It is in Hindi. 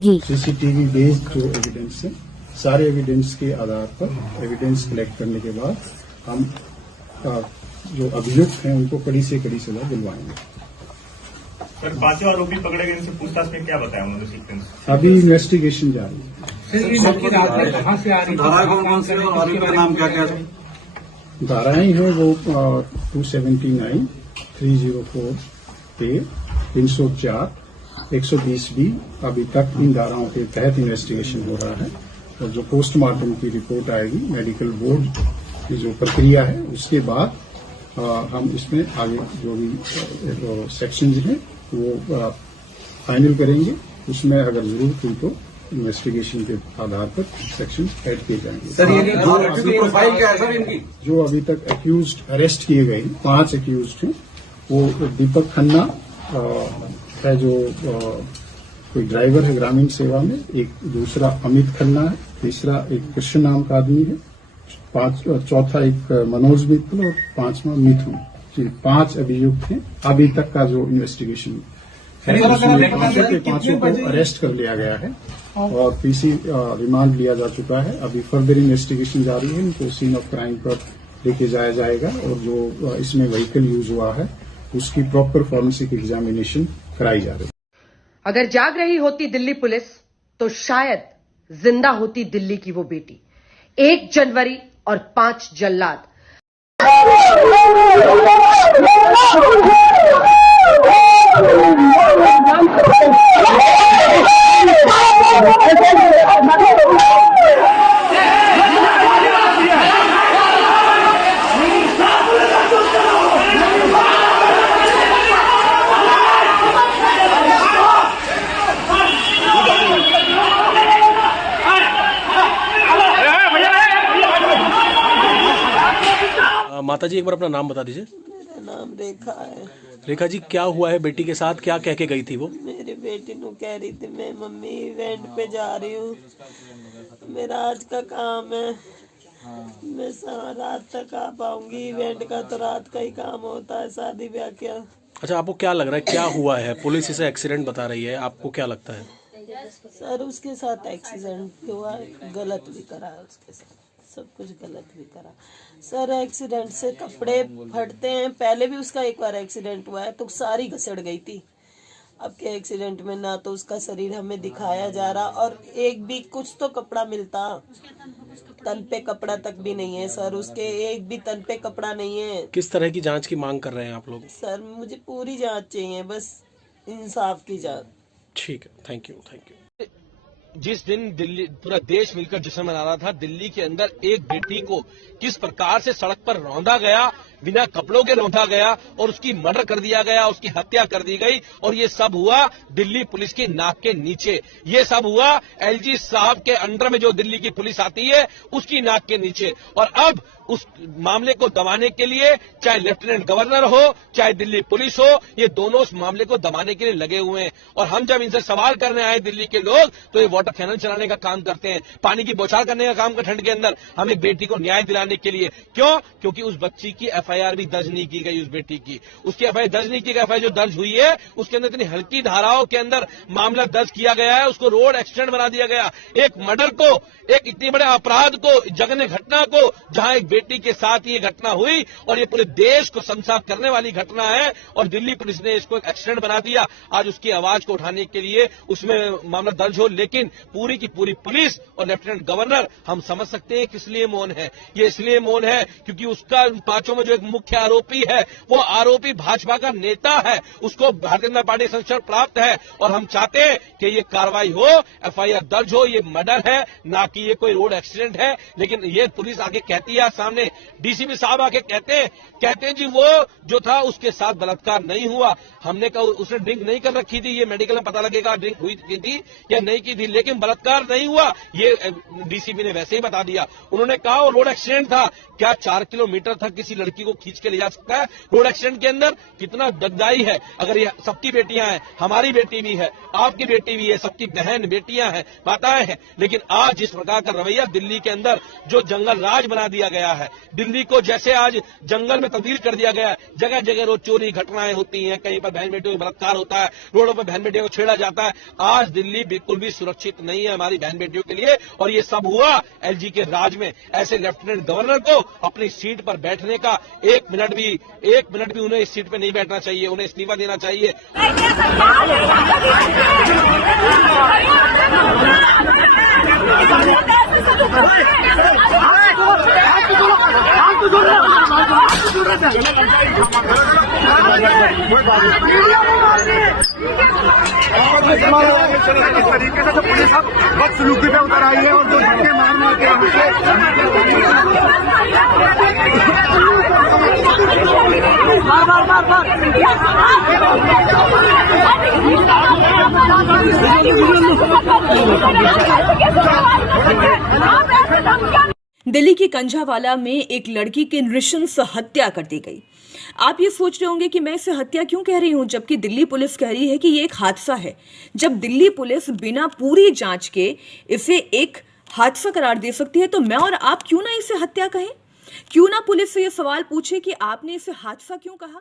सीसीटीवी बेस्ड जो एविडेंस है, सारे एविडेंस के आधार पर एविडेंस कलेक्ट करने के बाद हम जो अभियुक्त हैं उनको कड़ी से कड़ी सजा दिलवाएंगे। सर, पांचों आरोपी पकड़े गए, इनसे पूछताछ में क्या बताया उन्होंने सीक्वेंस? अभी इन्वेस्टिगेशन जारी है। कहाँ से आ रही है? धारा कौन से और आरोपी का नाम क्या क्या है? धाराएं हैं वो 279, 304 ए, 304, 120B। अभी तक इन धाराओं के तहत इन्वेस्टिगेशन हो रहा है और जो पोस्टमार्टम की रिपोर्ट आएगी, मेडिकल बोर्ड की जो प्रक्रिया है, उसके बाद हम इसमें आगे जो भी सेक्शंस हैं वो फाइनल करेंगे। उसमें अगर जरूरत हुई तो इन्वेस्टिगेशन के आधार पर सेक्शन ऐड किए जाएंगे। सर, ये प्रोफाइल क्या है सर इनकी? जो अभी तक अक्यूज्ड अरेस्ट किए गए 5 अक्यूज्ड हैं, वो दीपक खन्ना है जो कोई ड्राइवर है ग्रामीण सेवा में, एक दूसरा अमित खन्ना है, तीसरा एक कृष्ण नाम का आदमी है, चौथा एक मनोज मित्तल और 5वां मिथुन। 5 अभियुक्त हैं। अभी तक का जो इन्वेस्टिगेशन है पांचों को अरेस्ट कर लिया गया है और पीसी रिमांड लिया जा चुका है। अभी फर्दर इन्वेस्टिगेशन जारी है। इनको सीन ऑफ क्राइम पर लेके जाया जाएगा और जो इसमें व्हीकल यूज हुआ है उसकी प्रॉपर फॉरेंसिक एग्जामिनेशन कराई जा रही है। अगर जाग रही होती दिल्ली पुलिस तो शायद जिंदा होती दिल्ली की वो बेटी। 1 जनवरी और 5 जल्लाद। माता जी, एक बार अपना नाम बता दीजिए। मेरा नाम रेखा है। रेखा जी, क्या हुआ है बेटी के साथ? क्या कह के गई थी वो? मेरी बेटी नु कह रही थी मैं मम्मी इवेंट पे जा रही हूँ, मेरा आज का काम है, मैं रात तक आ पाऊंगी। इवेंट का तो रात का ही काम होता है, शादी ब्याह क्या। अच्छा, आपको क्या लग रहा है क्या हुआ है? पुलिस इसे एक्सीडेंट बता रही है, आपको क्या लगता है? सर, उसके साथ एक्सीडेंट हुआ, गलत भी करा है उसके साथ, सब कुछ गलत भी करा। सर, एक्सीडेंट से कपड़े फटते हैं, पहले भी उसका एक बार एक्सीडेंट हुआ है तो सारी घसड़ गई थी। अब के एक्सीडेंट में ना तो उसका शरीर हमें दिखाया जा रहा और एक भी कुछ तो कपड़ा मिलता, तन पे कपड़ा तक भी नहीं है सर, उसके एक भी तन पे कपड़ा नहीं है। किस तरह की जांच की मांग कर रहे हैं आप लोग? सर, मुझे पूरी जांच चाहिए, बस इंसाफ की जांच। ठीक है, थैंक यू। जिस दिन दिल्ली पूरा देश मिलकर जश्न मना रहा था, दिल्ली के अंदर एक बेटी को किस प्रकार से सड़क पर रौंदा गया, बिना कपड़ों के रौंदा गया और उसकी मर्डर कर दिया गया, उसकी हत्या कर दी गई। और ये सब हुआ दिल्ली पुलिस की नाक के नीचे, ये सब हुआ एलजी साहब के अंडर में जो दिल्ली की पुलिस आती है उसकी नाक के नीचे। और अब उस मामले को दबाने के लिए चाहे लेफ्टिनेंट गवर्नर हो चाहे दिल्ली पुलिस हो, ये दोनों उस मामले को दबाने के लिए लगे हुए हैं। और हम जब इनसे सवाल करने आए दिल्ली के लोग तो ये वाटर कैनन चलाने का काम करते हैं, पानी की बौछार करने का काम कर ठंड के अंदर हमें बेटी को न्याय दिलाने के लिए। क्यों? क्योंकि उस बच्ची की एफआईआर भी दर्ज नहीं की गई, उस बेटी की उसकी एफआईआर दर्ज नहीं की गई। एफआईआर जो दर्ज हुई है उसके अंदर इतनी हल्की धाराओं के अंदर मामला दर्ज किया गया है, उसको रोड एक्सीडेंट बना दिया गया। एक मर्डर को, एक इतने बड़े अपराध को, जघन्य घटना को, जहां एक बेटी के साथ ये घटना हुई और ये पूरे देश को शर्मसार करने वाली घटना है और दिल्ली पुलिस ने इसको एक एक्सीडेंट बना दिया। आज उसकी आवाज को उठाने के लिए उसमें मामला दर्ज हो, लेकिन पूरी की पूरी पुलिस और लेफ्टिनेंट गवर्नर हम समझ सकते हैं किस लिए मौन है। ये इसलिए मौन है क्योंकि उसका 5 में जो एक मुख्य आरोपी है वो आरोपी भाजपा का नेता है, उसको भारतीय जनता पार्टी संरक्षण प्राप्त है और हम चाहते हैं कि ये कार्रवाई हो, एफआईआर दर्ज हो। ये मर्डर है, ना कि ये कोई रोड एक्सीडेंट है। लेकिन ये पुलिस आगे कहती है, सामने डीसीपी साहब आके कहते हैं जी वो जो था उसके साथ बलात्कार नहीं हुआ। हमने कहा उसने ड्रिंक नहीं कर रखी थी, ये मेडिकल में पता लगेगा ड्रिंक हुई थी या नहीं की थी, लेकिन बलात्कार नहीं हुआ, ये डीसीपी ने वैसे ही बता दिया। उन्होंने कहा वो रोड एक्सीडेंट था। क्या 4 किलोमीटर तक किसी लड़की को खींच के ले जा सकता है रोड एक्सीडेंट के अंदर? कितना दगदाई है। अगर ये सबकी बेटियां हैं, हमारी बेटी भी है, आपकी बेटी भी है, सबकी बहन बेटियां हैं, माताएं हैं, लेकिन आज जिस प्रकार का रवैया दिल्ली के अंदर जो जंगल राज बना दिया गया है। दिल्ली को जैसे आज जंगल में तब्दील कर दिया गया है, जगह जगह रोज चोरी घटनाएं होती हैं, कहीं पर बहन बेटियों का बलात्कार होता है, रोडों पर बहन बेटियों को छेड़ा जाता है। आज दिल्ली बिल्कुल भी सुरक्षित नहीं है हमारी बहन बेटियों के लिए, और ये सब हुआ एलजी के राज में। ऐसे लेफ्टिनेंट गवर्नर को अपनी सीट पर बैठने का एक मिनट भी उन्हें इस सीट पर नहीं बैठना चाहिए, उन्हें इस्तीफा देना चाहिए। इस तरीके से तो पुलिस अब बदसलूकी पे उतर आई है और जो धक्के मार दिल्ली के कंझावाला में एक लड़की की नृशंस हत्या कर दी गई। आप ये सोच रहे होंगे कि मैं इसे हत्या क्यों कह रही हूं, जबकि दिल्ली पुलिस कह रही है कि ये एक हादसा है। जब दिल्ली पुलिस बिना पूरी जांच के इसे एक हादसा करार दे सकती है, तो मैं और आप क्यों ना इसे हत्या कहें? क्यों ना पुलिस से यह सवाल पूछे कि आपने इसे हादसा क्यों कहा?